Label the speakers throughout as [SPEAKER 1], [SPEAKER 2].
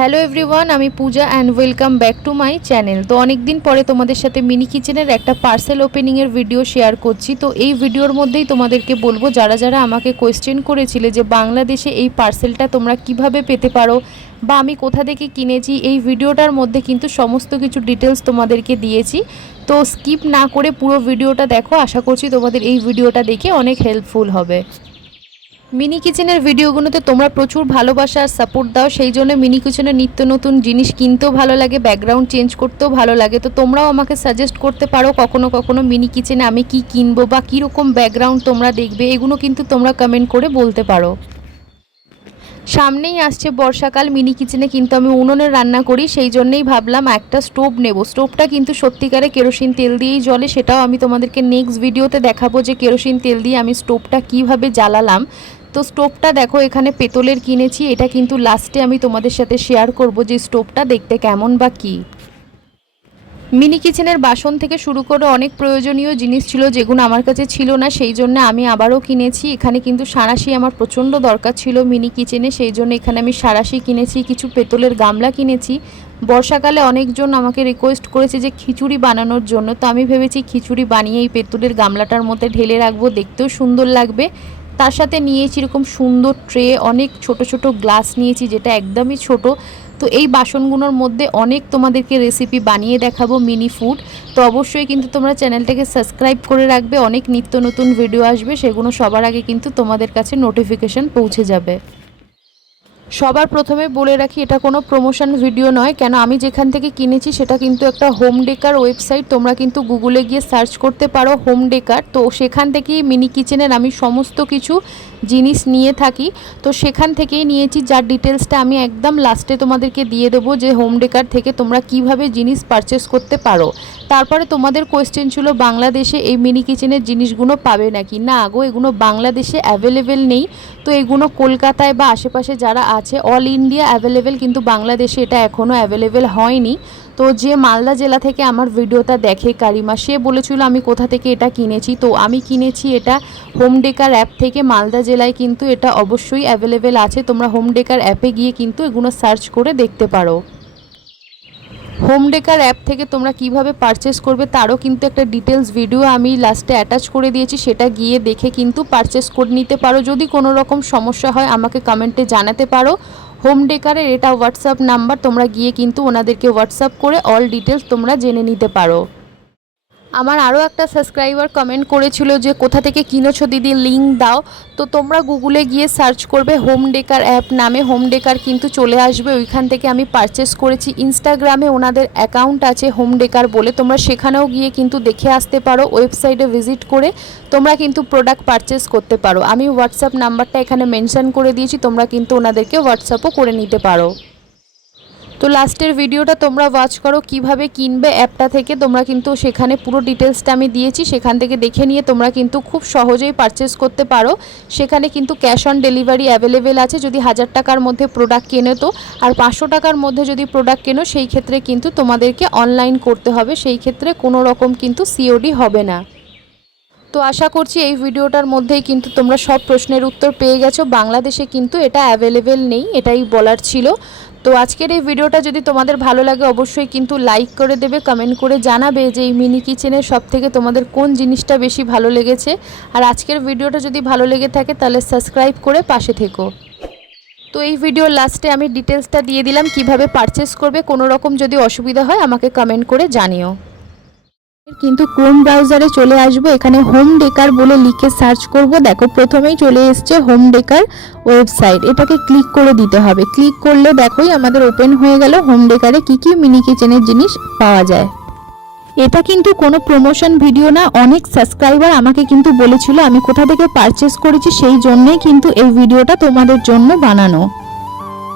[SPEAKER 1] Hello everyone আমি Puja and welcome back to my channel তো অনেক দিন পরে তোমাদের সাথে মিনি কিচেনের একটা পার্সেল ওপেনিংয়ের ভিডিও শেয়ার করছি। তো এই ভিডিওর মধ্যেই তোমাদেরকে বলব, যারা যারা আমাকে কোয়েশ্চেন করেছিলে যে বাংলাদেশে এই পার্সেলটা তোমরা কীভাবে পেতে পারো বা আমি কোথা থেকে কিনেছি, এই ভিডিওটার মধ্যে কিন্তু সমস্ত কিছু ডিটেলস তোমাদেরকে দিয়েছি। তো স্কিপ না করে পুরো ভিডিওটা দেখো, আশা করছি তোমাদের এই ভিডিওটা দেখে অনেক হেল্পফুল হবে। মিনি কিচেনের ভিডিওগুলোতে তোমরা প্রচুর ভালোবাসা আর সাপোর্ট দাও, সেই জন্য মিনি কিচেনের নিত্য নতুন জিনিস কিনতেও ভালো লাগে ব্যাকগ্রাউন্ড চেঞ্জ করতেও ভালো লাগে। তো তোমরাও আমাকে সাজেস্ট করতে পারো কখনো কখনো মিনি কিচেনে আমি কি কিনবো বা কীরকম ব্যাকগ্রাউন্ড তোমরা দেখবে, এগুলো কিন্তু তোমরা কমেন্ট করে বলতে পারো। সামনেই আসছে বর্ষাকাল মিনি কিচেনে কিন্তু আমি উনুনে রান্না করি, সেই জন্যই ভাবলাম একটা স্টোভ নেব। স্টোভটা কিন্তু সত্যিকারে কেরোসিন তেল দিয়েই জলে সেটাও আমি তোমাদেরকে নেক্সট ভিডিওতে দেখাবো যে কেরোসিন তেল দিয়ে আমি স্টোভটা কীভাবে জ্বালালাম। তো স্টোভটা দেখো, এখানে পেতলের কিনেছি, এটা কিন্তু লাস্টে আমি তোমাদের সাথে শেয়ার করব যে স্টোভটা দেখতে কেমন বা কী। মিনি কিচেনের বাসন থেকে শুরু করে অনেক প্রয়োজনীয় জিনিস ছিল, যেগুলো আমার কাছে ছিল না, সেই জন্য আমি আবারও কিনেছি। এখানে কিন্তু সাঁড়াশি আমার প্রচণ্ড দরকার ছিল মিনি কিচেনে, সেই জন্য এখানে আমি সাঁড়াশি কিনেছি, কিছু পেতলের গামলা কিনেছি। বর্ষাকালে অনেকজন আমাকে রিকোয়েস্ট করেছে যে খিচুড়ি বানানোর জন্য, তো আমি ভেবেছি খিচুড়ি বানিয়ে এই পেতলের গামলাটার মধ্যে ঢেলে রাখব, দেখতেও সুন্দর লাগবে। তার সাথে নিয়েছি এরকম সুন্দর ট্রে, অনেক ছোট ছোট গ্লাস নিয়েছি, যেটা একদমই ছোট। তো এই বাসনগুলোর মধ্যে অনেক তোমাদেরকে রেসিপি বানিয়ে দেখাবো মিনি ফুড তো অবশ্যই কিন্তু তোমরা চ্যানেলটাকে সাবস্ক্রাইব করে রাখবে। অনেক নিত্য নতুন ভিডিও আসবে, সেগুলো সবার আগে কিন্তু তোমাদের কাছে নোটিফিকেশান পৌঁছে যাবে। সবার প্রথমে বলে রাখি, এটা কোনো প্রমোশন ভিডিও নয়। কেন? আমি যেখান থেকে কিনেছি, সেটা কিন্তু একটা হোম ডেকার ওয়েবসাইট তোমরা কিন্তু গুগলে গিয়ে সার্চ করতে পারো হোম ডেকার তো সেখান থেকেই মিনি কিচেনের আমি সমস্ত কিছু জিনিস নিয়ে থাকি। তো সেখান থেকেই নিয়েছি, যার ডিটেলসটা আমি একদম লাস্টে তোমাদেরকে দিয়ে দেবো যে হোম ডেকার থেকে তোমরা কীভাবে জিনিস পারচেস করতে পারো। তারপরে তোমাদের কোয়েশ্চেন ছিল, বাংলাদেশে এই মিনি কিচেনের জিনিসগুলো পাবে নাকি? না গো, এগুলো বাংলাদেশে অ্যাভেলেবেল নেই। তো এগুলো কলকাতায় বা আশেপাশে যারা আছে অল ইন্ডিয়া অ্যাভেলেবেল কিন্তু বাংলাদেশে এটা এখনও অ্যাভেলেবেল হয়নি। তো যে মালদা জেলা থেকে আমার ভিডিওটা দেখে কারিমা, সে বলেছিল, আমি কোথা থেকে এটা কিনেছি? তো আমি কিনেছি এটা হোম ডেকার অ্যাপ থেকে। মালদা জেলায় কিন্তু এটা অবশ্যই অ্যাভেলেবেল আছে। তোমরা হোম ডেকার অ্যাপে গিয়ে কিন্তু এগুলো সার্চ করে দেখতে পারো। হোম ডেকার অ্যাপ থেকে তোমরা কীভাবে পারচেস করবে তারও কিন্তু একটা ডিটেলস ভিডিও আমি লাস্টে অ্যাটাচ করে দিয়েছি, সেটা গিয়ে দেখে কিন্তু পারচেস করে নিতে পারো। যদি কোনো রকম সমস্যা হয়, আমাকে কমেন্টে জানাতে পারো। হোম ডেকারের এটা হোয়াটসঅ্যাপ নাম্বার তোমরা গিয়ে কিন্তু ওনাদেরকে হোয়াটসঅ্যাপ করে অল ডিটেলস তোমরা জেনে নিতে পারো। আমার আরও একটা সাবস্ক্রাইবার কমেন্ট করেছিল যে, কোথা থেকে কিনেছো দিদি লিঙ্ক দাও? তো তোমরা গুগলে গিয়ে সার্চ করবে হোম ডেকার অ্যাপ নামে হোম ডেকার কিন্তু চলে আসবে। ওইখান থেকে আমি পারচেস করেছি। ইনস্টাগ্রামে ওনাদের অ্যাকাউন্ট আছে হোম ডেকার বলে। তোমরা সেখানেও গিয়ে কিন্তু দেখে আসতে পারো ওয়েবসাইটে ভিজিট করে তোমরা কিন্তু প্রোডাক্ট পারচেস করতে পারো। আমি হোয়াটসঅ্যাপ নাম্বারটা এখানে মেনশন করে দিয়েছি। তোমরা কিন্তু ওনাদেরকে হোয়াটসঅ্যাপও করে নিতে পারো। তো লাস্টের ভিডিওটা তোমরা ওয়াচ করো, কীভাবে কিনবে অ্যাপটা থেকে। তোমরা কিন্তু সেখানে পুরো ডিটেলসটা আমি দিয়েছি, সেখান থেকে দেখে নিয়ে তোমরা কিন্তু খুব সহজেই পারচেস করতে পারো। সেখানে কিন্তু ক্যাশ অন ডেলিভারি অ্যাভেলেবেল আছে, যদি হাজার টাকার মধ্যে প্রোডাক্ট কেনো তো। আর পাঁচশো টাকার মধ্যে যদি প্রোডাক্ট কেনো, সেই ক্ষেত্রে কিন্তু তোমাদেরকে অনলাইন করতে হবে। সেই ক্ষেত্রে কোনো রকম কিন্তু সিওডি হবে না। তো আশা করছি এই ভিডিওটার মধ্যেই কিন্তু তোমরা সব প্রশ্নের উত্তর পেয়ে গেছো। বাংলাদেশে কিন্তু এটা অ্যাভেলেবেল নেই, এটাই বলার ছিল। তো আজকের এই ভিডিওটা যদি তোমাদের ভালো লাগে, অবশ্যই কিন্তু লাইক করে দেবে কমেন্ট করে জানাবে যে এই মিনি কিচেনের সব থেকে তোমাদের কোন জিনিসটা বেশি ভালো লেগেছে। আর আজকের ভিডিওটা যদি ভালো লেগে থাকে, তাহলে সাবস্ক্রাইব করে পাশে থেকো। তো এই ভিডিও লাস্টে আমি ডিটেলসটা দিয়ে দিলাম, কীভাবে পারচেস করবে, কোনো রকম যদি অসুবিধা হয়, আমাকে কমেন্ট করে জানিও। কিন্তু ক্রোম ব্রাউজারে চলে আসব। এখানে হোম ডেকার বলে লিখে সার্চ করব। দেখো, প্রথমেই চলে এসছে হোম ডেকার ওয়েবসাইট এটাকে ক্লিক করে দিতে হবে। ক্লিক করলে দেখোই আমাদের ওপেন হয়ে গেল হোম ডেকারে কি কি মিনি কিচেনের জিনিস পাওয়া যায়। এটা কিন্তু কোনো প্রমোশন ভিডিও না। অনেক সাবস্ক্রাইবার আমাকে কিন্তু বলেছিল, আমি কোথা থেকে পারচেস করেছি সেই জন্যেই কিন্তু এই ভিডিওটা তোমাদের জন্য বানানো।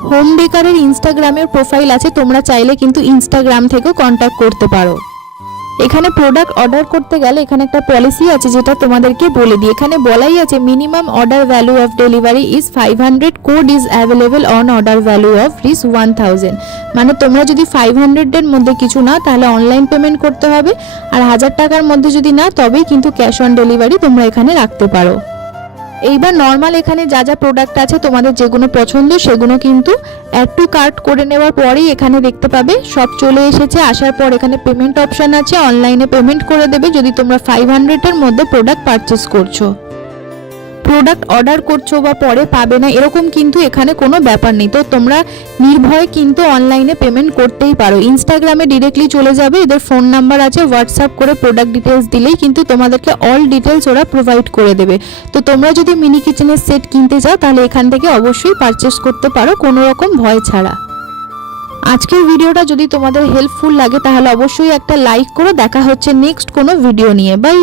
[SPEAKER 1] হোম ডেকারের ইনস্টাগ্রামের প্রোফাইল আছে। তোমরা চাইলে কিন্তু ইনস্টাগ্রাম থেকেও কন্ট্যাক্ট করতে পারো। এখানে প্রোডাক্ট অর্ডার করতে গেলে এখানে একটা পলিসি আছে যেটা তোমাদেরকে বলে দিই। এখানে বলাই আছে minimum order value of delivery is five hundred code is available on order value of Rhys one thousand মানে তোমরা যদি ফাইভ হান্ড্রেডের মধ্যে কিছু না তাহলে অনলাইন পেমেন্ট করতে হবে। আর হাজার টাকার মধ্যে যদি না, তবেই কিন্তু ক্যাশ অন ডেলিভারি তোমরা এখানে রাখতে পারো। এইবার নর্মাল এখানে যা যা প্রোডাক্ট আছে তোমাদের যেগুলো পছন্দ, সেগুলো কিন্তু অ্যাড টু কার্ট করে নেওয়ার পরেই এখানে দেখতে পাবে। সব চলে এসেছে, আসার পর এখানে পেমেন্ট অপশান আছে অনলাইনে পেমেন্ট করে দেবে যদি তোমরা ফাইভ হান্ড্রেডের মধ্যে প্রোডাক্ট পারচেস করছ। প্রোডাক্ট অর্ডার করছ বা পরে পাবে না, এরকম কিন্তু এখানে কোনো ব্যাপার নেই। তো তোমরা নির্ভয়ে কিন্তু অনলাইনে পেমেন্ট করতেই পারো। ইনস্টাগ্রামে ডিরেক্টলি চলে যাবে, এদের ফোন নাম্বার আছে হোয়াটসঅ্যাপ করে প্রোডাক্ট ডিটেলস দিলেই কিন্তু তোমাদেরকে অল ডিটেলস ওরা প্রোভাইড করে দেবে। তো তোমরা যদি মিনি কিচেনের সেট কিনতে চাও, তাহলে এখান থেকে অবশ্যই পারচেস করতে পারো, কোনো রকম ভয় ছাড়া। আজকের ভিডিওটা যদি তোমাদের হেল্পফুল লাগে, তাহলে অবশ্যই একটা লাইক করো দেখা হচ্ছে নেক্সট কোনো ভিডিও নিয়ে। বাই